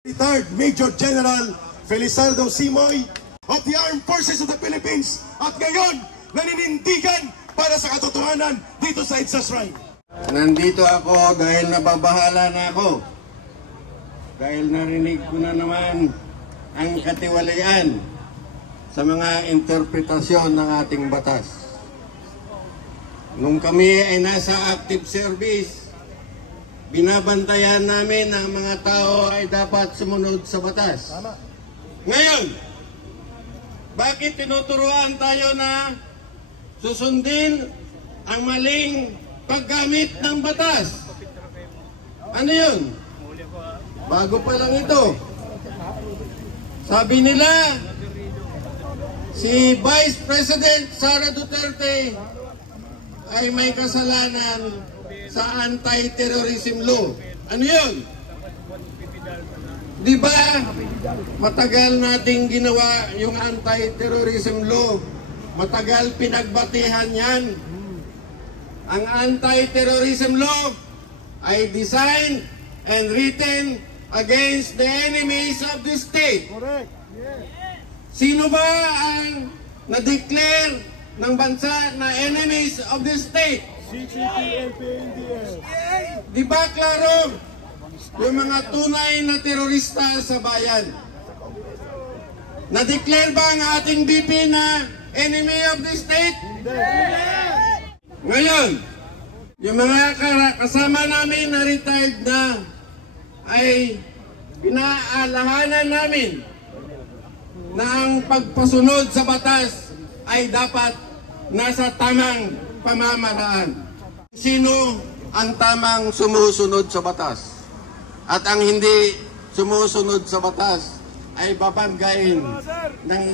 Retired Major General Felizardo Simoy of the Armed Forces of the Philippines at ngayon naninindigan para sa katotohanan dito sa EDSA Shrine. Nandito ako dahil nababahala na ako. Dahil narinig ko na naman ang katiwalian sa mga interpretasyon ng ating batas. Nung kami ay nasa active service, binabantayan namin na ang mga tao ay dapat sumunod sa batas. Ngayon, bakit tinuturuan tayo na susundin ang maling paggamit ng batas? Ano yun? Bago pa lang ito. Sabi nila, si Vice President Sara Duterte ay may kasalanan sa anti-terrorism law. Ano yun? Di ba matagal nating ginawa yung anti-terrorism law? Matagal pinagbatihan yan. Ang anti-terrorism law ay designed and written against the enemies of the state. Correct. Sino ba ang na-declare ng bansa na enemies of the state? Di ba klaro? Yung mga tunay na terorista sa bayan. Na-declare ba ang ating BP na enemy of the state? Ngayon, yung mga kasama namin na retired na ay pinaalahanan namin na ang pagpasunod sa batas ay dapat nasa tamang pamamaraan. Sino ang tamang sumusunod sa batas? At ang hindi sumusunod sa batas ay babanggain ng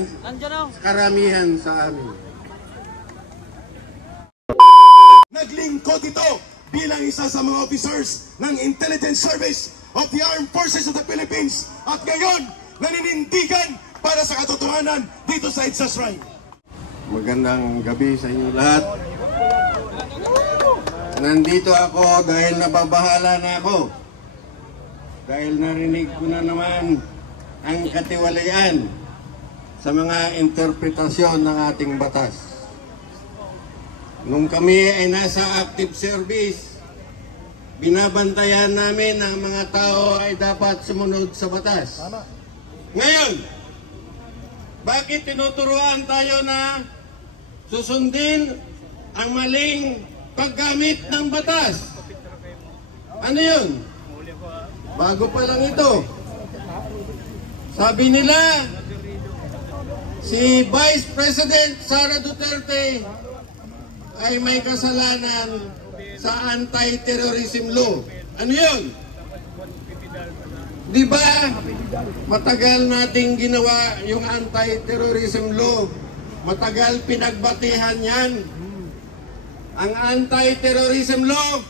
karamihan sa amin. Naglingkod ito bilang isa sa mga officers ng Intelligence Service of the Armed Forces of the Philippines at ngayon naninindigan para sa katotohanan dito sa EDSA Shrine. Magandang gabi sa inyo lahat. Nandito ako dahil nababahala na ako. Dahil narinig ko na naman ang katiwalian sa mga interpretasyon ng ating batas. Nung kami ay nasa active service, binabantayan namin na ang mga tao ay dapat sumunod sa batas. Ngayon, bakit tinuturuan tayo na susundin ang maling paggamit ng batas? Ano yun? Bago pa lang ito. Sabi nila, si Vice President Sara Duterte ay may kasalanan sa anti-terrorism law. Ano yun? Di ba matagal nating ginawa yung anti-terrorism law? Matagal pinagbatihan yan. Ang anti-terrorism law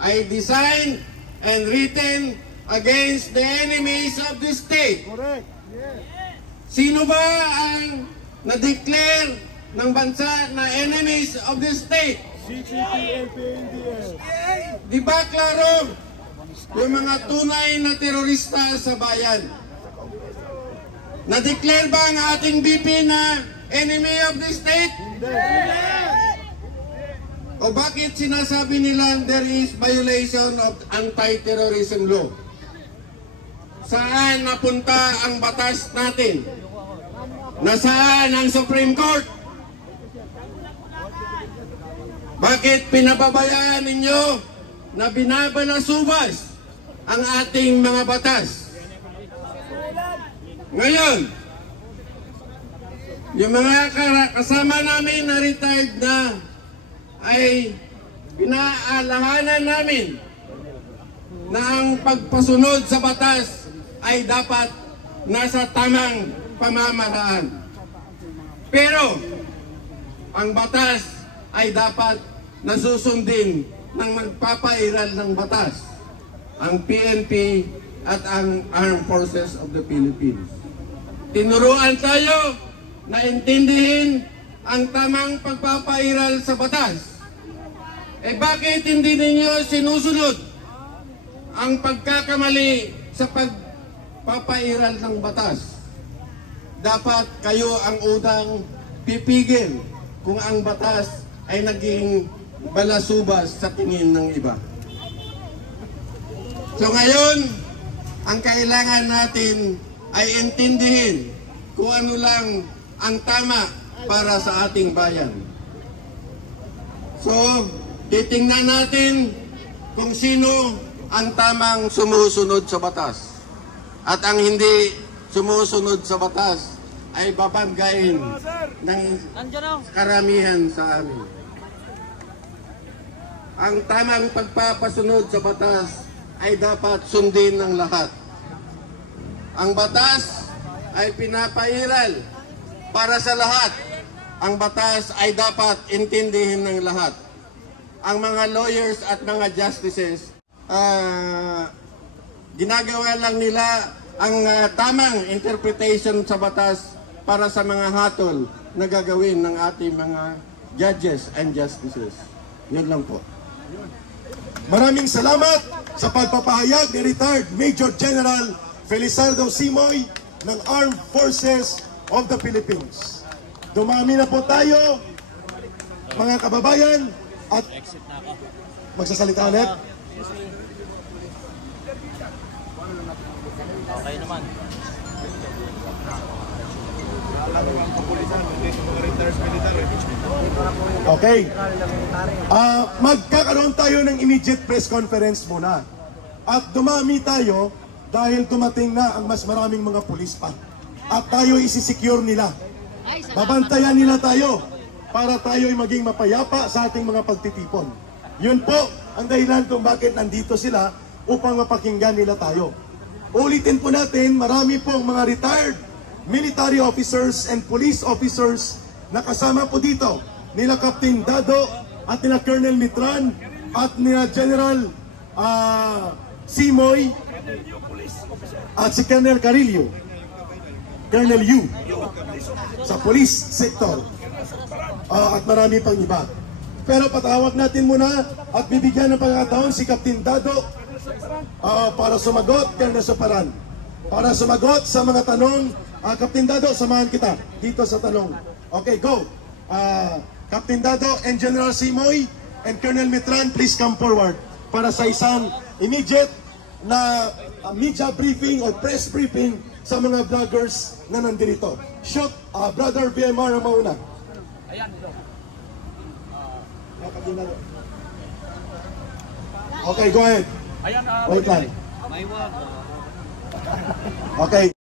ay designed and written against the enemies of the state. Correct. Sino ba ang na-declare ng bansa na enemies of the state? Di ba klaro? Yung mga tunay na terorista sa bayan. Na-declare ba ang ating BP na enemy of the state? O bakit sinasabi nila there is violation of anti-terrorism law? Saan napunta ang batas natin? Nasaan ang Supreme Court? Bakit pinababayaan ninyo na binabalasubas ang ating mga batas? Ngayon, yung mga kasama namin na retired na ay pinaalahanan namin na ang pagpasunod sa batas ay dapat nasa tamang pamamaraan. Pero ang batas ay dapat nasusundin ng magpapairal ng batas, ang PNP at ang Armed Forces of the Philippines. Tinuruan tayo na intindihin ang tamang pagpapairal sa batas. Bakit hindi ninyo sinusunod ang pagkakamali sa papairal ng batas. Dapat kayo ang unang pipigil kung ang batas ay naging balasubas sa tingin ng iba. So ngayon, ang kailangan natin ay intindihin kung ano lang ang tama para sa ating bayan. So, titingnan natin kung sino ang tamang sumusunod sa batas. At ang hindi sumusunod sa batas ay babanggain ng karamihan sa amin. Ang tamang pagpapasunod sa batas ay dapat sundin ng lahat. Ang batas ay pinapairal para sa lahat. Ang batas ay dapat intindihin ng lahat. Ang mga lawyers at mga justices, ginagawa lang nila ang tamang interpretation sa batas para sa mga hatol na gagawin ng ating mga judges and justices. Yun lang po. Maraming salamat sa pagpapahayag ni retired Major General Felizardo Simoy ng Armed Forces of the Philippines. Dumami na po tayo, mga kababayan, at magsasalita ulit. Okay naman. Okay. Magkakaroon tayo ng immediate press conference muna. At dumami tayo dahil dumating na ang mas maraming mga pulis pa. At tayo isisecure nila. Babantayan nila tayo para tayo ay maging mapayapa sa ating mga pagtitipon. Yun po ang dahilan kung bakit nandito sila upang mapakinggan nila tayo. Ulitin po natin, marami pong mga retired military officers and police officers na kasama po dito. Nila Captain Dado at nila Colonel Mitran at nila General Simoy at si Colonel Carillo. Colonel Yu sa police sector at marami pang iba. Pero patawag natin muna at bibigyan ng pagkakataon si Captain Dado para sumagot, Colonel Soparan. Para sumagot sa mga tanong, Captain Dado, samahan kita dito sa tanong. Okay, go. Captain Dado and General Simoy and Colonel Mitran, please come forward para sa isang immediate na media briefing or press briefing sa mga vloggers na nandito. Shoot, Brother BMR ang mauna. Ayan, ito. Okay, go ahead. Ayan, wait lang. may wag. Okay.